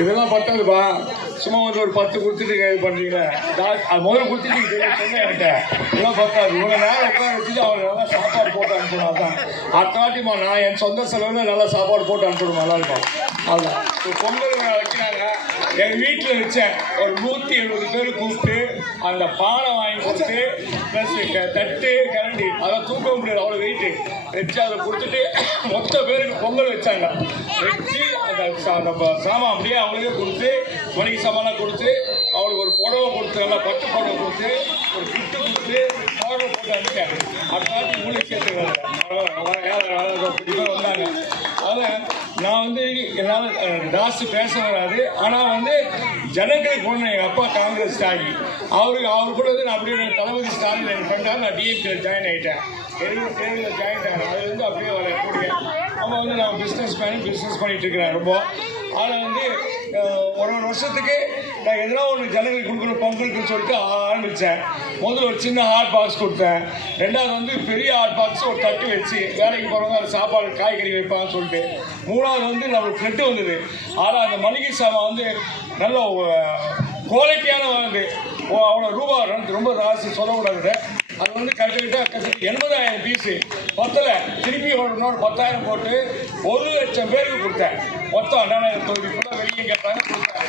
இதெல்லாம் பத்தாதுப்பா. சும்மா வந்து ஒரு 10 கொடுத்துட்டு இது பண்ணுறீங்களே, அது முதல்ல கொடுத்துட்டு சொன்னேன் என்கிட்ட. இதெல்லாம் பத்தாது. இவ்வளோ நேரம் உட்கார வச்சுட்டு அவங்க நல்லா சாப்பாடு போட்டு அனுப்பணும். அதான் அடுத்த வாட்டிமா நான் என் சொந்த செலவில் நல்லா சாப்பாடு போட்டு அனுப்பணும். நல்லா இருக்கும். அதுதான் பொங்கல் வைக்கிறாங்க. எங்கள் வீட்டில் வச்சேன் ஒரு 170 பேர் கூப்பிட்டு அந்த பானை வாங்கி கொடுத்து ப்ளஸ் தட்டு கரண்டி அதெல்லாம் தூக்க முடியாது, அவ்வளோ வெயிட்டு வச்சு அதை கொடுத்துட்டு மொத்த பேருக்கு பொங்கல் வச்சாங்க. வச்சு அந்த சாமான் அப்படியே அவங்களுக்கே கொடுத்து மளிகை சாமான்லாம் கொடுத்து அவங்களுக்கு ஒரு புடவை கொடுத்து நல்லா பட்டு புடவை கொடுத்து ஒரு கிட்டு கொடுத்து புடவை போட்டு அனுப்பிட்டேன். அடுத்த நாள் உங்களுக்கு சேர்த்துக்கிறாங்க வந்தாங்க. அதில் நான் வந்து என்னால் ஜாஸ்தி பேச வராது. ஆனால் வந்து ஜனங்களுக்கு போன எங்கள் அப்பா காங்கிரஸ் ஸ்டாலின் அவர் கூட வந்து நான் அப்படியே தளபதி ஸ்டாலின் எனக்கு பண்ணால் நான் டிஎம்கேல ஜாயின் ஆகிட்டேன். தேர்தலில் ஜாயின் ஆகிறேன். அதுலேருந்து அப்படியே வரக்கூடிய நம்ம வந்து நான் பிஸ்னஸ் பண்ணிகிட்டு இருக்கிறேன். ரொம்ப அதில் வந்து ஒரு வருஷத்துக்கு நான் எதனா ஒன்று ஜனங்களுக்கு கொடுக்கணும் பொங்கலுக்குன்னு சொல்லிட்டு ஆரம்பித்தேன். முதல்ல ஒரு சின்ன ஹாட் பாக்ஸ் கொடுத்தேன். ரெண்டாவது வந்து பெரிய ஹாட் பாக்ஸ் ஒரு தட்டு வச்சு வேலைக்கு போகிறவங்க அது சாப்பாடு காய்கறி வைப்பாங்கன்னு சொல்லிட்டு. மூணாவது வந்து நம்மளுக்கு ஃப்ளட்டு வந்தது. ஆனால் அந்த மளிகை சாமான் வந்து நல்ல குவாலிட்டியான வந்து அவ்வளோ ரூபா ரொம்ப ஜாஸ்தி சொல்லக்கூடாது. அது வந்து கரெக்டாக 80,000 பீஸு பத்தலை. திருப்பி இன்னொரு 10,000 போட்டு 1,00,000 பேருக்கு கொடுத்தேன். மொத்தம் 2,000 தொகுதி கூட வெளியே கேட்டாங்க கொடுத்தேன்.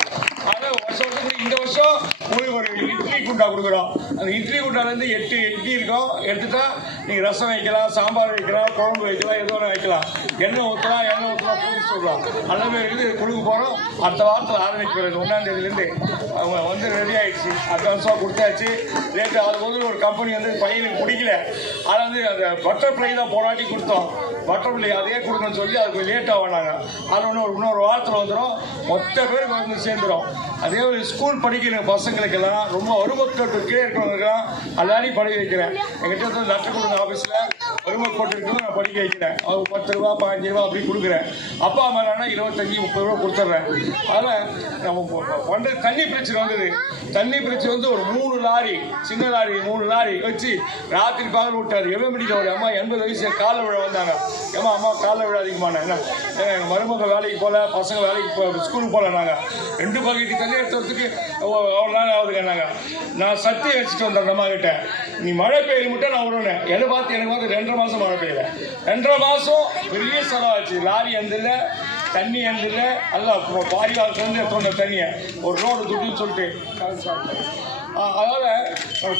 ஆனால் வருஷத்துக்கு இந்த வருஷம் உங்களுக்கு ஒரு இட்லி குண்டா கொடுக்குறோம். அந்த இட்லி குண்டாலேருந்து 8 இட்லி இருக்கும். எடுத்துட்டா நீங்கள் ரசம் வைக்கலாம், சாம்பார் வைக்கலாம், குழம்பு வைக்கலாம், எது வேணால் வைக்கலாம். எண்ணெய் ஊற்றலாம் பூரி சொல்லலாம். அந்த மாதிரி இருக்குது கொடுக்க போகிறோம். அடுத்த வாரத்தில் ஆரம்பிக்கிறது 1ஆம் தேதியிலேருந்து அவங்க வந்து ரெடி ஆகிடுச்சு. அட்வான்ஸாக கொடுத்தாச்சு. ரேட்டு அது வந்து ஒரு கம்பெனி வந்து பையனுக்கு பிடிக்கல. அதை வந்து அந்த பட்டர்ஃப்ளை தான் போராட்டி கொடுத்தோம். பட்டர்ஃப்ளை அதே கொடுக்கணும்னு சொல்லி அதுக்கு லேட்டாக வேணாங்க. அது இன்னொரு வாரத்தில் வந்துடும். மொத்த பேருக்கு வந்து சேர்ந்துடும். அதே ஒரு ஸ்கூல் படிக்கிற பசங்களுக்கெல்லாம் ரொம்ப வறுமைக்கோட்டு கீழே இருக்கிறவங்களுக்கெல்லாம் எல்லாரையும் படிக்க வைக்கிறேன். எங்கிட்ட வந்து லட்சம் கொடுங்க ஆஃபீஸில் வறுமைக்கோட்டு இருக்கிறவங்க நான் படிக்க வைக்கிறேன். அவங்க 10 ரூபா 15 ரூபா அப்படி கொடுக்குறேன். அப்பா அம்மா 25-30 ரூபா கொடுத்துட்றேன். அதில் நம்ம வந்து தண்ணி பிரச்சனை வந்தது. தண்ணி பிரச்சனை வந்து ஒரு 3 லாரி சின்ன லாரி 3 லாரி வச்சு ராத்திரி பகல் விட்டாரு. எவன் ஒரு அம்மா 80 வயசு காலில் விழ வந்தாங்க. அம்மா காலில் விழ அதிகமான என்ன எங்கள் மருமக வேலைக்கு போகல, பசங்க வேலைக்கு ஸ்கூலுக்கு போகல. நாங்கள் 2 பக்கெட்டு தண்ணி எடுத்துறதுக்கு அவ்வளோ நேரம் ஆகுதுங்க. நான் சத்தியம் வச்சுட்டு வந்தேன் அம்மா கிட்ட, நீ மழை பெய்ய மட்டும் நான் விடுவேன். எனக்கு பார்த்து 2.5 மாதம் மழை பெய்யல. 2.5 மாதம் பெரிய செலவாச்சு. லாரி எந்தில்ல, தண்ணி எந்தில்ல, அல்ல பாரியாளத்துலேருந்து எடுத்து தண்ணியை ஒரு ரோடு துட்டுன்னு சொல்லிட்டு. அதனால்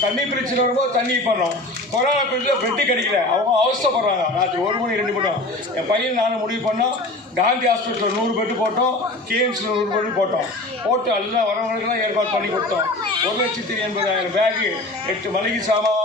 தண்ணி பிரச்சனை வரும்போது தண்ணி பண்ணோம். கொரோனா பீரியடில் பெட்டு கிடைக்கல. அவங்க அவசரப்படுறாங்க. ராத்திரி 1 மணி 2 மணி. என் பையன் நானும் முடிவு பண்ணோம். காந்தி ஹாஸ்பிட்டலில் 100 பெட்டு போட்டோம். கேஎம்ஸில் 100 பெட்டு போட்டு எல்லாம் வரவங்களுக்கெல்லாம் ஏற்பாடு பண்ணி கொடுத்தோம். 1,80,000 பேகு 8 மளிகை சாமான்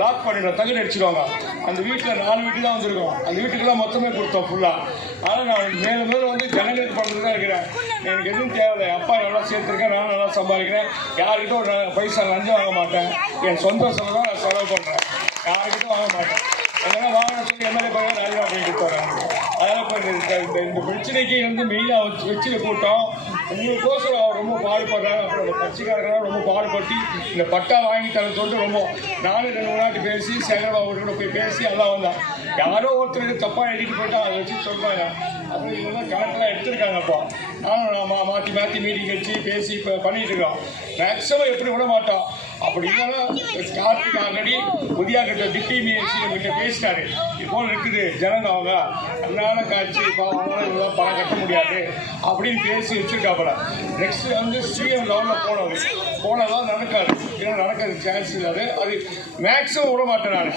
லாக் பண்ணிடுவோம். தகுதி அடிச்சிடுவாங்க. அந்த வீட்டில் 4 வீட்டு தான் வந்திருக்கோம். அந்த வீட்டுக்கெல்லாம் மொத்தமே கொடுத்தோம் ஃபுல்லாக. ஆனால் நான் மேலும் வந்து ஜனங்களுக்கு பண்ணுறது தான் இருக்கிறேன். எனக்கு எதுவும் தேவையில்லை. அப்பா நல்லா சேர்த்துருக்கேன், நானும் நல்லா சம்பாதிக்கிறேன். யாருக்கிட்ட ஒரு பைசா லஞ்சம் வாங்க மாட்டேன். என் சொந்த செலவு தான் நான் செலவு பண்ணுறேன். யாருக்கிட்டும் வாங்க மாட்டேன். எங்கன்னா வாங்கின சொல்லி எம்எல்ஏ பையன் நல்லா அப்படின்னு வராங்க. அதனால் இப்போ இந்த பிரச்சனைக்கு வந்து மெயினாக வச்சு கூட்டம் உங்களுக்கோசரம் அவர் ரொம்ப பாடுபடுறாங்க. அப்புறம் கட்சிக்காரங்களாம் ரொம்ப பாடுபட்டு இந்த பட்டா வாங்கி தரேன்னு சொல்லிட்டு ரொம்ப நானும் 2 நாட்டு பேசி சேகரபாபு கூட போய் பேசி எல்லாம் வந்தான். யாரோ ஒருத்தர் தப்பாக எழுதிட்டு போயிட்டா அதை வச்சு சொல்கிறாங்க. அப்புறம் இவங்கெல்லாம் கணக்கெல்லாம் எடுத்துருக்காங்க. அப்போ நானும் மாற்றி மீட்டிங் வச்சு பேசி இப்போ பண்ணிகிட்டு இருக்கோம். மேக்ஸிமம் எப்படி விட மாட்டோம். அப்படி இல்லைன்னா கார்த்திக் ஆல்ரெடி புதியா கிட்ட டிடிமிஎஸ்சி கிட்ட பேசிட்டாரு. இப்போ இருக்குது ஜனங்க அவங்க அண்ணான காட்சி இப்போ அவங்களால இதெல்லாம் பணம் கட்ட முடியாது அப்படின்னு பேசி வச்சுருக்காப்புல. நெக்ஸ்ட் வந்து சிஎம் லெவலில் போனதான் நடக்காது. ஏன்னா நடக்காது சான்ஸ் இல்லாது. அது மேக்ஸிமம் விட மாட்டேன்.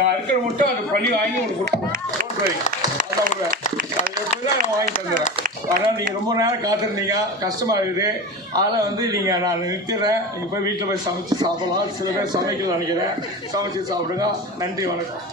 நான் இருக்கிற மட்டும் அது பண்ணி வாங்கி உங்களுக்கு கொடுத்துருவேன். அதான் விடுவேன். அது எப்படி தான் நான் வாங்கி தந்துடுறேன். அதனால் நீங்கள் ரொம்ப நேரம் காத்திருந்தீங்க, கஷ்டமாக இருக்குது. அதனால் வந்து நான் நிறுத்திடுறேன். நீங்கள் போய் வீட்டில் போய் சமைச்சு சாப்பிடலாம். சில பேர் சமைக்கணும்னு நினைக்கிறேன். சமைச்சு சாப்பிடுங்க. நன்றி, வணக்கம்.